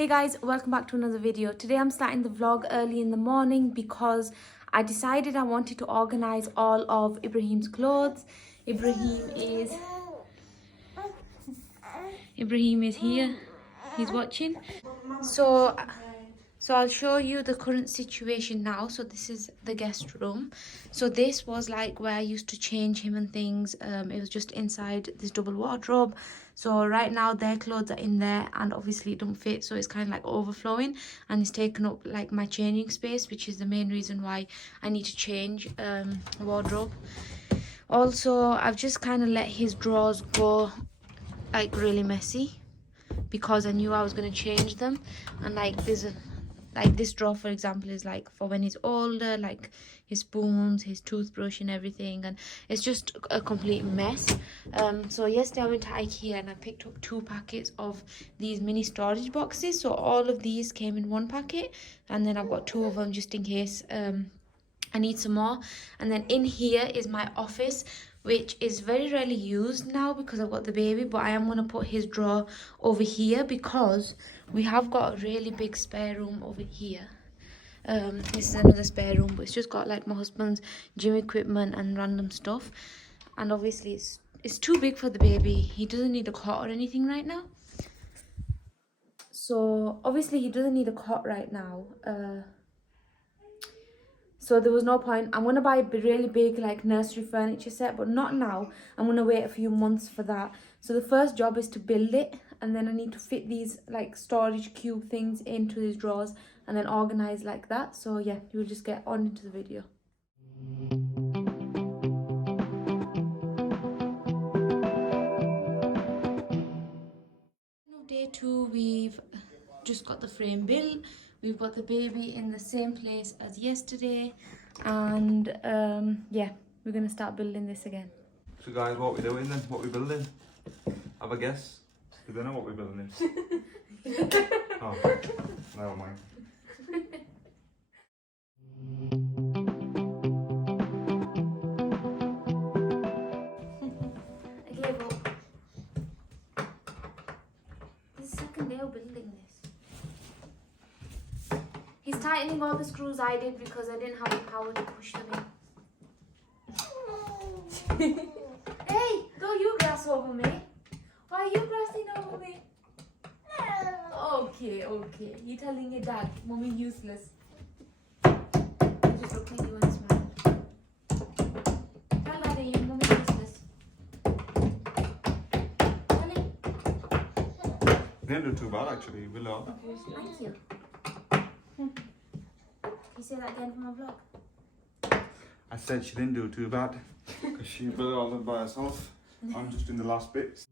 Hey guys, welcome back to another video. Today I'm starting the vlog early in the morning because I decided I wanted to organize all of Ibrahim's clothes. Ibrahim is here. He's watching. So I'll show you the current situation now. So this is the guest room. So this was like where I used to change him and things. It was just inside this double wardrobe. So right now their clothes are in there and obviously it don't fit. So it's kind of like overflowing and it's taken up like my changing space, which is the main reason why I need to change wardrobe. Also, I've just kind of let his drawers go like really messy because I knew I was going to change them. And like this drawer, for example, is like for when he's older, like his spoons, his toothbrush and everything, and it's just a complete mess. So yesterday I went to IKEA and I picked up 2 packets of these mini storage boxes. So all of these came in 1 packet, and then I've got 2 of them just in case I need some more. And then in here is my office, which is very rarely used now because I've got the baby, but I am going to put his drawer over here because we have got a really big spare room over here. This is another spare room, but it's just got like my husband's gym equipment and random stuff, and obviously it's too big for the baby. He doesn't need a cot or anything right now, so obviously he doesn't need a cot right now. So there was no point. I'm going to buy a really big like nursery furniture set, but not now. I'm going to wait a few months for that. So the first job is to build it, and then I need to fit these like storage cube things into these drawers and then organize like that. So yeah, you'll just get on into the video. Day 2, we've just got the frame built. We've got the baby in the same place as yesterday, and yeah, we're gonna start building this again. So guys, what we doing then? What we building? Have a guess? Do they know what we're building? Oh, never mind. I gave up. This is the second day of building this. He's tightening all the screws I did because I didn't have the power to push them in. Hey, don't you grass over me. Why are you grassing over me? Okay. You're telling your dad, Mommy useless. He just looked at you and smiled. Tell Daddy, you Mommy useless. Tell him. They didn't do too bad actually, Willow. Thank you. Can you say that again for my vlog? I said she didn't do too bad because she built it all by herself. I'm just doing the last bits.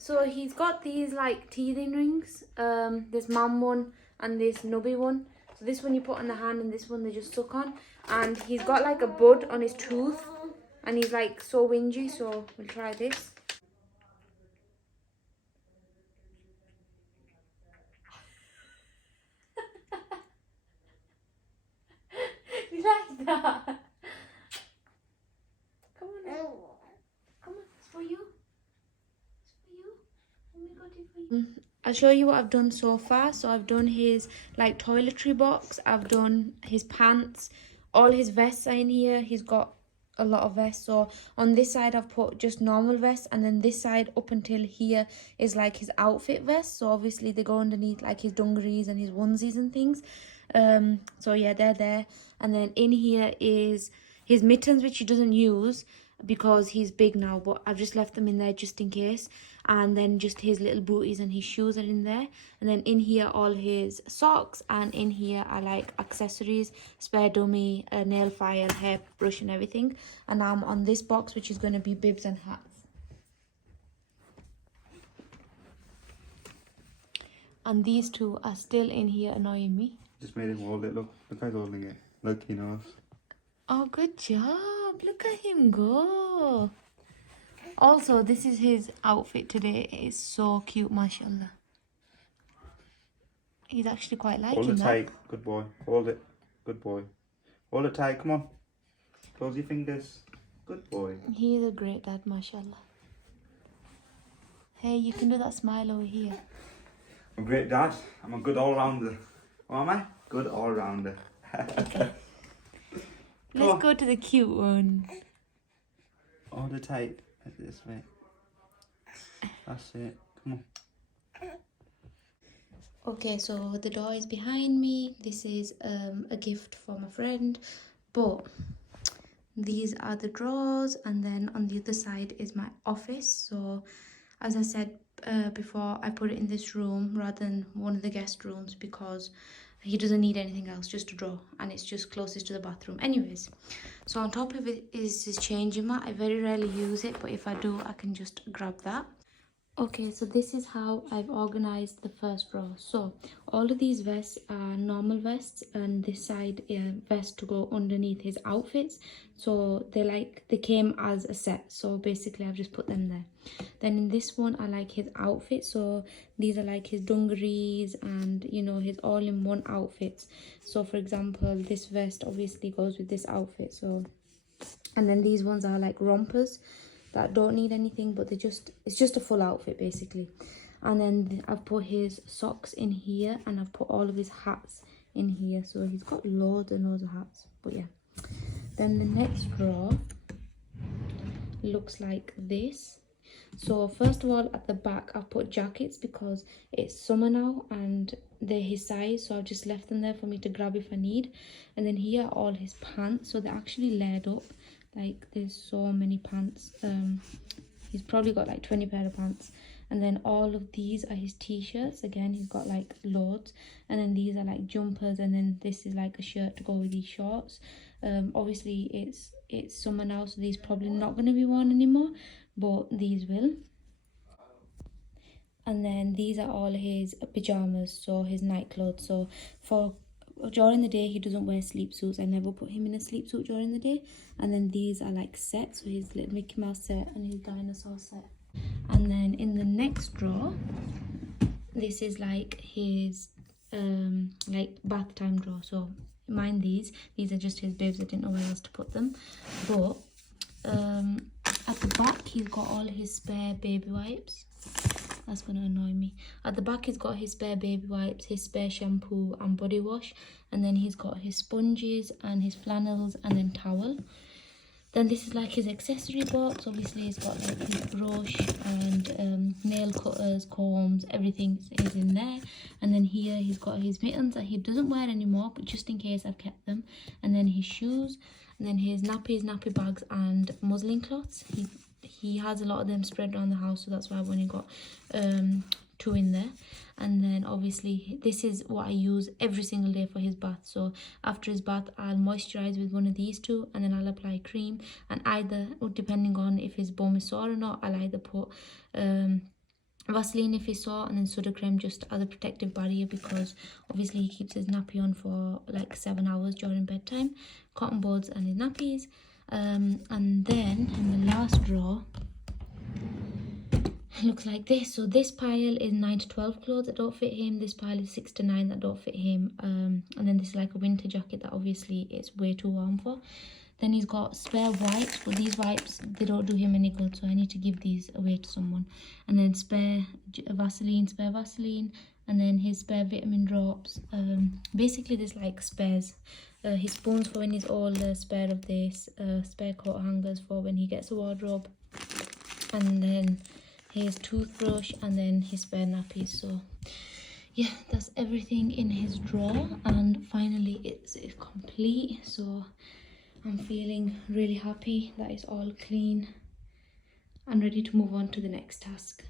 So he's got these like teething rings, this mum one and this nubby one. So this one you put on the hand and this one they just suck on. And he's got like a bud on his tooth and he's like so whingy, so we'll try this. You like that? Come on, it's for you. I'll show you what I've done so far. So I've done his like toiletry box, I've done his pants, all his vests are in here. He's got a lot of vests. So on this side I've put just normal vests, and then this side up until here is like his outfit vest. So obviously they go underneath like his dungarees and his onesies and things. So yeah, they're there. And then in here is his mittens, which he doesn't use because he's big now, but I've just left them in there just in case. And then just his little booties and his shoes are in there. And then in here all his socks, and in here are like accessories, spare dummy, a nail file, hairbrush and everything. And I'm on this box, which is going to be bibs and hats. And these two are still in here annoying me. Just made him hold it. Look how he's holding it. Look, he knows. Oh, good job. Look at him go. Also, this is his outfit today. It's so cute, mashallah. He's actually quite liking that. Hold it tight. Good boy. Hold it. Good boy. Hold it tight. Come on. Close your fingers. Good boy. He's a great dad, mashallah. Hey, you can do that smile over here. I'm a great dad. I'm a good all-rounder. What am I? Good all-rounder. Okay. Let's go to the cute one. Hold it tight. This way. That's it. Come on. Okay, so the door is behind me. This is a gift for my friend. But these are the drawers, and then on the other side is my office. So as I said before, I put it in this room rather than one of the guest rooms because he doesn't need anything else, just a drawer, and it's just closest to the bathroom. Anyways, so on top of it is his changing mat. I very rarely use it, but if I do, I can just grab that. Okay, so this is how I've organized the first row. So all of these vests are normal vests, and this side vest to go underneath his outfits. So they came as a set. So basically I've just put them there. Then in this one I like his outfit. So these are like his dungarees and his all-in-one outfits. So for example, this vest obviously goes with this outfit. So, and then these ones are like rompers that don't need anything, but it's just a full outfit basically. And then I've put his socks in here, and I've put all of his hats in here. So he's got loads and loads of hats. But yeah, then the next drawer looks like this. So first of all, at the back I've put jackets because it's summer now and they're his size, so I've just left them there for me to grab if I need. And then here are all his pants, so they're actually layered up. Like there's so many pants. He's probably got like 20 pair of pants. And then all of these are his t-shirts. Again, he's got like loads. And then these are like jumpers, and then this is like a shirt to go with these shorts. Obviously it's summer now, so these probably not going to be worn anymore, but these will. And then these are all his pajamas, so his night clothes. So for during the day he doesn't wear sleep suits. I never put him in a sleep suit during the day. And then these are like sets, so his little Mickey Mouse set and his dinosaur set. And then in the next drawer, this is like his like bath time drawer. So mind these are just his bibs. I didn't know where else to put them. But at the back he's got all his spare baby wipes. That's going to annoy me. At the back he's got his spare baby wipes, his spare shampoo and body wash, and then he's got his sponges and his flannels and then towel. Then this is like his accessory box. Obviously he's got like his brush and nail cutters, combs, everything is in there. And then here he's got his mittens that he doesn't wear anymore, but just in case I've kept them. And then his shoes, and then his nappies, nappy bags and muslin cloths. He has a lot of them spread around the house, so that's why I've only got 2 in there. And then obviously this is what I use every single day for his bath. So after his bath I'll moisturize with one of these 2, and then I'll apply cream, and either, depending on if his bum is sore or not, I'll either put Vaseline if he's sore, and then soda cream just as a protective barrier, because obviously he keeps his nappy on for like 7 hours during bedtime. Cotton buds and his nappies. And then in the last drawer it looks like this. So this pile is 9 to 12 clothes that don't fit him. This pile is 6 to 9 that don't fit him. And then this is like a winter jacket that obviously it's way too warm for. Then he's got spare wipes, but these wipes, they don't do him any good, so I need to give these away to someone. And then spare Vaseline, and then his spare vitamin drops. Basically there's like spares. His spoons for when he's older, spare of this, spare coat hangers for when he gets a wardrobe, and then his toothbrush, and then his spare nappies. So yeah, that's everything in his drawer, and finally it's complete. So I'm feeling really happy that it's all clean and ready to move on to the next task.